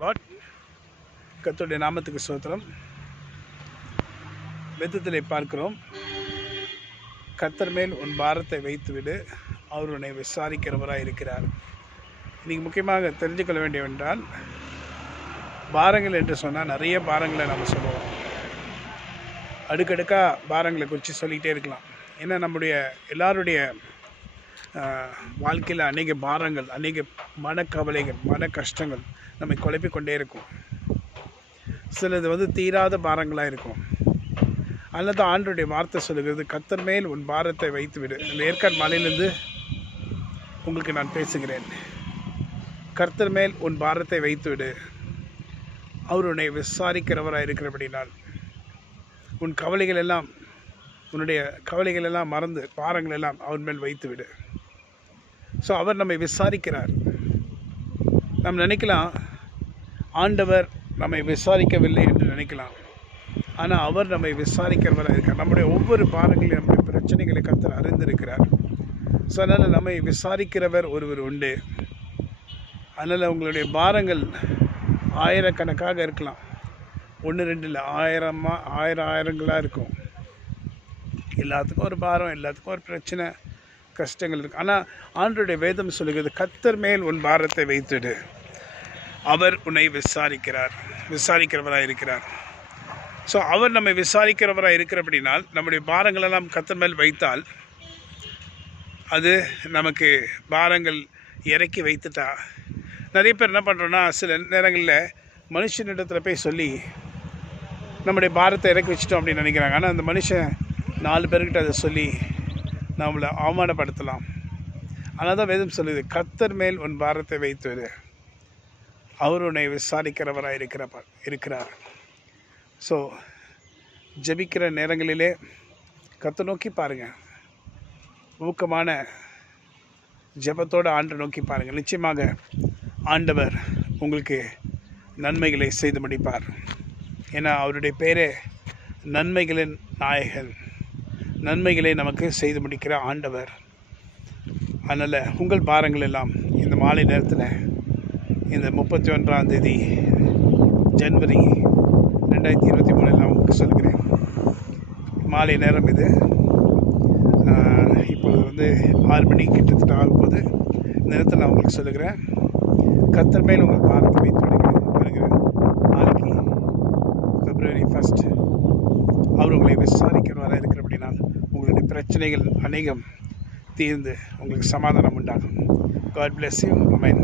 Lord. கர்த்தருடைய நாமத்துக்கு ஸ்தோத்திரம். வேதத்திலே பார்க்கிறோம், கர்த்தர் மேல் உன் பாரத்தை வைத்துவிடு, அவர் உன்னை விசாரிக்கிறவராக இருக்கிறார். இன்றைக்கி முக்கியமாக தெரிஞ்சுக்கொள்ள வேண்டியவென்றால், பாரங்கள் என்று சொன்னால் நிறைய பாரங்களை நம்ம சொல்லுவோம். அடுக்கடுக்காக பாரங்களை குறித்து சொல்லிக்கிட்டே இருக்கலாம். ஏன்னா நம்முடைய எல்லாருடைய வாழ்க்கையில் அநேக பாரங்கள், அநேக மனக்கவலைகள், மன கஷ்டங்கள் நம்மை குழப்பிக்கொண்டே இருக்கும். சிலது தீராத பாரங்களாக இருக்கும். அல்லது ஆண்டவருடைய வார்த்தை சொல்லுகிறது, கர்த்தர் மேல் உன் பாரத்தை வைத்துவிடு. இந்த ஏற்காடு மலையிலிருந்து உங்களுக்கு நான் பேசுகிறேன். கர்த்தர் மேல் உன் பாரத்தை வைத்துவிடு, அவர் உன்னை விசாரிக்கிறவராக இருக்கிறபடினால் உன் கவலைகள் எல்லாம், உன்னுடைய கவலைகள் எல்லாம் மறந்து பாரங்கள் எல்லாம் அவர் மேல் வைத்துவிடு. ஸோ அவர் நம்மை விசாரிக்கிறார். நாம் நினைக்கலாம் ஆண்டவர் நம்மை விசாரிக்கவில்லை என்று நினைக்கலாம். ஆனால் அவர் நம்மை விசாரிக்கிறவராக இருக்கார். நம்முடைய ஒவ்வொரு பாரங்களையும், நம்முடைய பிரச்சனைகளை கர்த்தர் அறிந்திருக்கிறார். ஸோ அதனால் நம்மை விசாரிக்கிறவர் ஒருவர் உண்டு. அதனால் உங்களுடைய பாரங்கள் ஆயிரக்கணக்காக இருக்கலாம். 1-2 இல்லை, ஆயிரங்களாக இருக்கும். எல்லாத்துக்கும் ஒரு பாரம், எல்லாத்துக்கும் ஒரு பிரச்சனை, கஷ்டங்கள் இருக்குது. ஆனால் ஆண்டவருடைய வேதம் சொல்லுகிறது, கர்த்தர் மேல் உன் பாரத்தை வைத்துடு, அவர் உன்னை விசாரிக்கிறவராக இருக்கிறார். ஸோ அவர் நம்மை விசாரிக்கிறவராக இருக்கிறபடினால் நம்முடைய பாரங்களெல்லாம் கர்த்தர் மேல் வைத்தால், அது நமக்கு பாரங்கள் இறக்கி வைத்துட்டா. நிறைய பேர் என்ன பண்ணுறோன்னா, சில நேரங்களில் மனுஷனிடத்தில் போய் சொல்லி நம்முடைய பாரத்தை இறக்கி வச்சிட்டோம் அப்படின்னு நினைக்கிறாங்க. ஆனால் அந்த மனுஷன் 4 பேர்கிட்ட அதை சொல்லி நம்மளை அவமானப்படுத்தலாம். அதனால் தான் வேதம் சொல்லுது, கர்த்தர் மேல் உன் பாரத்தை வைத்துவிடு, அவர் உன்னை விசாரிக்கிறவராக இருக்கிறார். ஸோ ஜெபிக்கிற நேரங்களிலே கர்த்தர் நோக்கி பாருங்கள். ஊக்கமான ஜெபத்தோடு ஆண்டை நோக்கி பாருங்கள். நிச்சயமாக ஆண்டவர் உங்களுக்கு நன்மைகளை செய்து முடிப்பார். ஏன்னா அவருடைய பேரே நன்மைகளின் நாயகன், நன்மைகளை நமக்கு செய்து முடிக்கிற ஆண்டவர். அதனால் உங்கள் பாரங்கள் எல்லாம் இந்த மாலை நேரத்தில், இந்த 31ஆம் தேதி ஜனவரி 2023 எல்லாம் உங்களுக்கு சொல்கிறேன். மாலை நேரம் இது. இப்பொழுது 6 மணி கிட்டத்தட்ட ஆகும்போது இந்த நேரத்தில் நான் உங்களுக்கு சொல்லுகிறேன், கர்த்தர் மேல் உங்கள் பாரத்தை வைத்து வருகிறேன். நாளைக்கு February 1 அவர் உங்களை விசாரிக்கிறவராக இருக்கிறபடினால் உங்களுடைய பிரச்சனைகள் அநேகம் தீர்ந்து உங்களுக்கு சமாதானம் உண்டாகும். God bless you. Amen.